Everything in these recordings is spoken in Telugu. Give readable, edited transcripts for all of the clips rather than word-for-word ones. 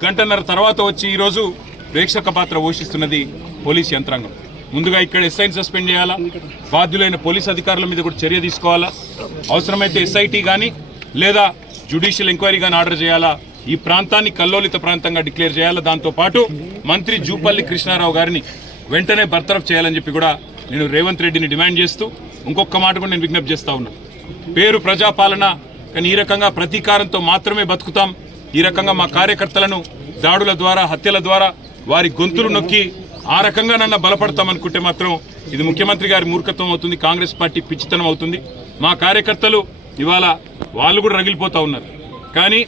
గంటన్నర తర్వాత వచ్చి ఈరోజు ప్రేక్షక పాత్ర పోషిస్తున్నది పోలీస్ యంత్రాంగం. ముందుగా ఇక్కడ ఎస్ఐని సస్పెండ్ చేయాలా, బాధ్యులైన పోలీస్ అధికారుల మీద కూడా చర్య తీసుకోవాలా, అవసరమైతే ఎస్ఐటీ కానీ లేదా జ్యుడిషియల్ ఎంక్వైరీ కానీ ఆర్డర్ చేయాలా, ఈ ప్రాంతాన్ని కల్లోలిత ప్రాంతంగా డిక్లేర్ చేయాలా. దాంతోపాటు మంత్రి జూపల్లి కృష్ణారావు గారిని వెంటనే బర్తరఫ్ చేయాలని చెప్పి కూడా నేను రేవంత్ రెడ్డిని డిమాండ్ చేస్తూ ఇంకొక మాట కూడా నేను విజ్ఞప్తి చేస్తా ఉన్నా. పేరు ప్రజాపాలన, కానీ ఈ రకంగా ప్రతీకారంతో మాత్రమే బతుకుతాం. ఈ రకంగా మా కార్యకర్తలను దాడుల ద్వారా, హత్యల ద్వారా వారి గొంతులు నొక్కి ఆ రకంగా నన్ను బలపడతామనుకుంటే మాత్రం ఇది ముఖ్యమంత్రి గారి మూర్ఖత్వం అవుతుంది, కాంగ్రెస్ పార్టీ పిచ్చితనం అవుతుంది. మా కార్యకర్తలు ఇవాళ వాళ్ళు కూడా రగిలిపోతా ఉన్నారు. కానీ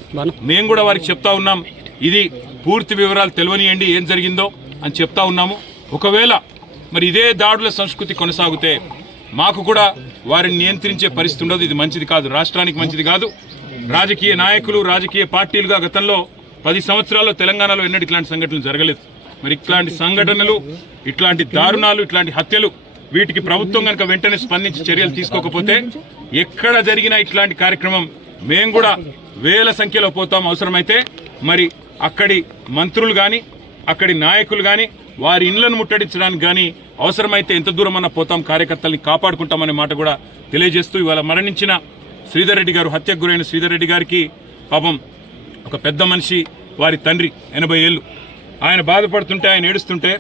మేము కూడా వారికి చెప్తా ఉన్నాం, ఇది పూర్తి వివరాలు తెలియనియండి ఏం జరిగిందో అని చెప్తా ఉన్నాము. ఒకవేళ మరి ఇదే దాడుల సంస్కృతి కొనసాగితే మాకు కూడా వారిని నియంత్రించే పరిస్థితి ఉండదు. ఇది మంచిది కాదు, రాష్ట్రానికి మంచిది కాదు. రాజకీయ నాయకులు, రాజకీయ పార్టీలుగా గతంలో 10 సంవత్సరాల్లో తెలంగాణలో ఎన్నడూ ఇట్లాంటి సంఘటనలు జరగలేదు. మరి ఇట్లాంటి సంఘటనలు, ఇట్లాంటి దారుణాలు, ఇట్లాంటి హత్యలు, వీటికి ప్రభుత్వం కనుక వెంటనే స్పందించి చర్యలు తీసుకోకపోతే ఎక్కడ జరిగినా ఇట్లాంటి కార్యక్రమం మేము కూడా వేల సంఖ్యలో పోతాం. అవసరమైతే మరి అక్కడి మంత్రులు కానీ, అక్కడి నాయకులు కానీ వారి ఇళ్లను ముట్టడించడానికి కానీ అవసరమైతే ఎంత దూరం అన్నా పోతాం, కార్యకర్తల్ని కాపాడుకుంటామనే మాట కూడా తెలియజేస్తూ ఇవాళ మరణించిన శ్రీధర్ రెడ్డి గారు, హత్యకు గురైన శ్రీధర్ రెడ్డి గారికి పాపం ఒక పెద్ద మనిషి, వారి తండ్రి 80 ఏళ్ళు, ఆయన బాధపడుతుంటే, ఆయన ఏడుస్తుంటే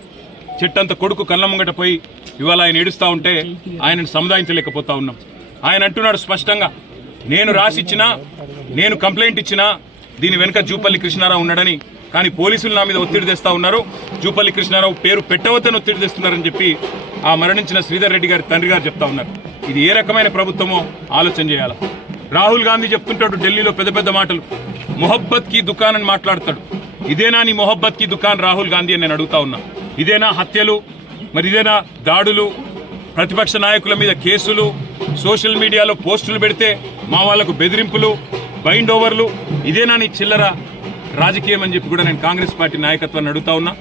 చెట్టంత కొడుకు కళ్ళ ముంగట పోయి ఇవాళ ఆయన ఏడుస్తూ ఉంటే ఆయనను సముదాయించలేకపోతా ఉన్నాం. ఆయన అంటున్నాడు స్పష్టంగా, నేను రాసిచ్చినా, నేను కంప్లైంట్ ఇచ్చినా దీని వెనుక జూపల్లి కృష్ణారావు ఉన్నాడని. కానీ పోలీసులు నా మీద ఒత్తిడి తెస్తా ఉన్నారు, జూపల్లి కృష్ణారావు పేరు పెట్టవద్దని ఒత్తిడి తెస్తున్నారని చెప్పి ఆ మరణించిన శ్రీధర్ రెడ్డి గారి తండ్రి గారు చెప్తా ఉన్నారు. ఇది ఏ రకమైన ప్రభుత్వమో ఆలోచన చేయాలి. రాహుల్ గాంధీ చెప్తుంటాడు ఢిల్లీలో పెద్ద పెద్ద మాటలు, మొహబ్బత్ కి దుకాన్ అని మాట్లాడతాడు. ఇదేనా నీ మొహబ్బత్ కి దుకాన్ రాహుల్ గాంధీ అని నేను అడుగుతా ఉన్నా. ఇదేనా హత్యలు, మరి ఇదేనా దాడులు, ప్రతిపక్ష నాయకుల మీద కేసులు, సోషల్ మీడియాలో పోస్టులు పెడితే మా వాళ్లకు బెదిరింపులు, బైండ్ ఓవర్లు, ఇదేనా నీ చిల్లర రాజకీయం అని చెప్పి కూడా నేను కాంగ్రెస్ పార్టీ నాయకత్వాన్ని అడుగుతా ఉన్నా.